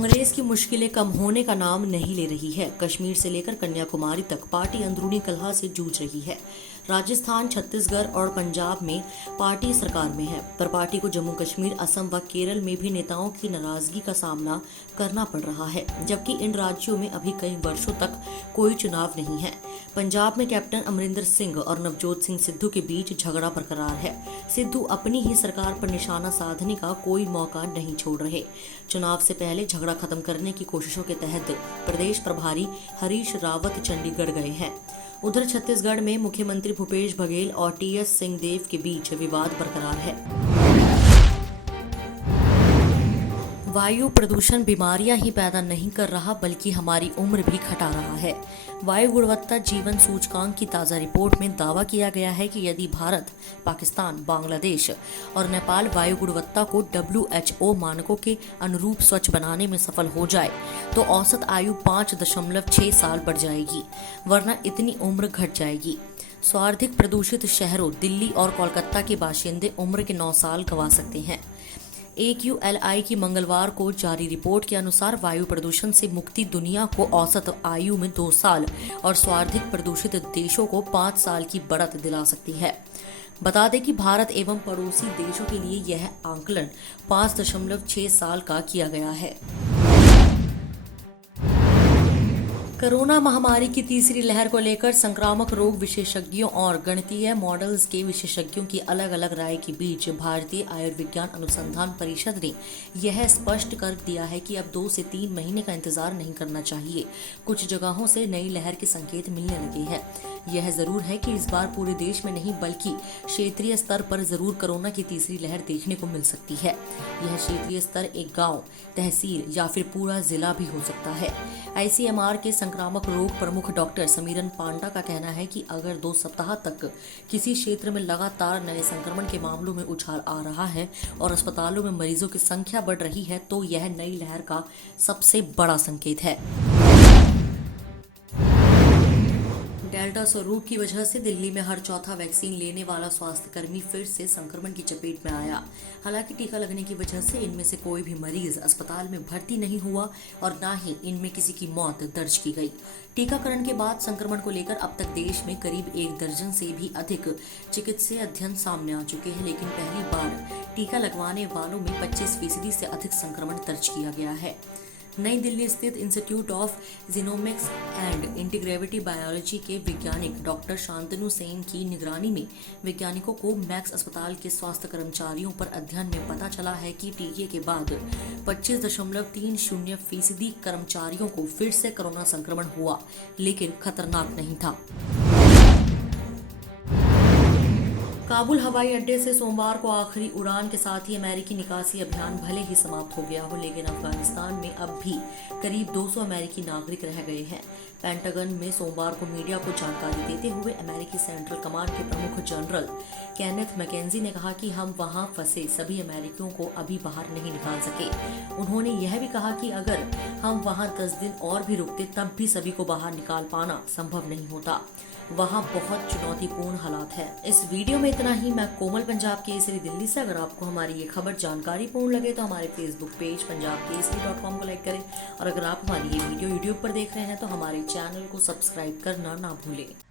कांग्रेस की मुश्किलें कम होने का नाम नहीं ले रही है। कश्मीर से लेकर कन्याकुमारी तक पार्टी अंदरूनी कलह से जूझ रही है। राजस्थान, छत्तीसगढ़ और पंजाब में पार्टी सरकार में है, पर पार्टी को जम्मू कश्मीर, असम व केरल में भी नेताओं की नाराजगी का सामना करना पड़ रहा है, जबकि इन राज्यों में अभी कई वर्षों तक कोई चुनाव नहीं है। पंजाब में कैप्टन अमरिंदर सिंह और नवजोत सिंह सिद्धू के बीच झगड़ा बरकरार है। सिद्धू अपनी ही सरकार पर निशाना साधने का कोई मौका नहीं छोड़ रहे। चुनाव से पहले झगड़ा खत्म करने की कोशिशों के तहत प्रदेश प्रभारी हरीश रावत चंडीगढ़ गए हैं। उधर छत्तीसगढ़ में मुख्यमंत्री भूपेश बघेल और टीएस सिंहदेव के बीच विवाद बरकरार है। वायु प्रदूषण बीमारियां ही पैदा नहीं कर रहा, बल्कि हमारी उम्र भी घटा रहा है। वायु गुणवत्ता जीवन सूचकांक की ताज़ा रिपोर्ट में दावा किया गया है कि यदि भारत, पाकिस्तान, बांग्लादेश और नेपाल वायु गुणवत्ता को WHO मानकों के अनुरूप स्वच्छ बनाने में सफल हो जाए तो औसत आयु 5.6 साल बढ़ जाएगी, वरना इतनी उम्र घट जाएगी। सर्वाधिक प्रदूषित शहरों दिल्ली और कोलकाता के बाशिंदे उम्र के 9 साल गंवा सकते हैं। AQLI की मंगलवार को जारी रिपोर्ट के अनुसार वायु प्रदूषण से मुक्ति दुनिया को औसत आयु में 2 साल और सर्वाधिक प्रदूषित देशों को 5 साल की बढ़त दिला सकती है। बता दें कि भारत एवं पड़ोसी देशों के लिए यह आंकलन 5.6 साल का किया गया है। कोरोना महामारी की तीसरी लहर को लेकर संक्रामक रोग विशेषज्ञों और गणितीय मॉडल्स के विशेषज्ञों की अलग अलग राय के बीच भारतीय आयुर्विज्ञान अनुसंधान परिषद ने यह स्पष्ट कर दिया है कि अब 2 से 3 महीने का इंतजार नहीं करना चाहिए। कुछ जगहों से नई लहर के संकेत मिलने लगे हैं। यह जरूर है कि इस बार पूरे देश में नहीं, बल्कि क्षेत्रीय स्तर पर जरूर कोरोना की तीसरी लहर देखने को मिल सकती है। यह क्षेत्रीय स्तर एक गाँव, तहसील या फिर पूरा जिला भी हो सकता है। ICMR के संक्रामक रोग प्रमुख डॉक्टर समीरन पांडा का कहना है कि अगर 2 सप्ताह तक किसी क्षेत्र में लगातार नए संक्रमण के मामलों में उछाल आ रहा है और अस्पतालों में मरीजों की संख्या बढ़ रही है, तो यह नई लहर का सबसे बड़ा संकेत है। डेल्टा स्वरूप की वजह से दिल्ली में हर चौथा वैक्सीन लेने वाला स्वास्थ्यकर्मी फिर से संक्रमण की चपेट में आया। हालांकि टीका लगने की वजह से इनमें से कोई भी मरीज अस्पताल में भर्ती नहीं हुआ और न ही इनमें किसी की मौत दर्ज की गई। टीकाकरण के बाद संक्रमण को लेकर अब तक देश में करीब 1 दर्जन से भी अधिक चिकित्सीय अध्ययन सामने आ चुके हैं, लेकिन पहली बार टीका लगवाने वालों में 25% से अधिक संक्रमण दर्ज किया गया है। नई दिल्ली स्थित institute of genomics and integrative biology के वैज्ञानिक डॉक्टर शांतनु सेन की निगरानी में वैज्ञानिकों को मैक्स अस्पताल के स्वास्थ्य कर्मचारियों पर अध्ययन में पता चला है कि टीके के बाद 25.30% कर्मचारियों को फिर से कोरोना संक्रमण हुआ, लेकिन खतरनाक नहीं था। काबुल हवाई अड्डे से सोमवार को आखिरी उड़ान के साथ ही अमेरिकी निकासी अभियान भले ही समाप्त हो गया हो, लेकिन अफगानिस्तान में अब भी करीब 200 अमेरिकी नागरिक रह गए हैं। पेंटागन में सोमवार को मीडिया को जानकारी देते हुए अमेरिकी सेंट्रल कमांड के प्रमुख जनरल केनेथ मैकेंजी ने कहा कि हम वहां फंसे सभी अमेरिकियों को अभी बाहर नहीं निकाल सके। उन्होंने यह भी कहा कि अगर हम वहां 10 दिन और भी रुकते तब भी सभी को बाहर निकाल पाना संभव नहीं होता। वहाँ बहुत चुनौतीपूर्ण हालात है। इस वीडियो में इतना ही। मैं कोमल, पंजाब केसरी, दिल्ली से। अगर आपको हमारी ये खबर जानकारीपूर्ण लगे तो हमारे फेसबुक पेज punjabkesari.com को लाइक करें, और अगर आप हमारी ये वीडियो यूट्यूब पर देख रहे हैं तो हमारे चैनल को सब्सक्राइब करना ना भूलें।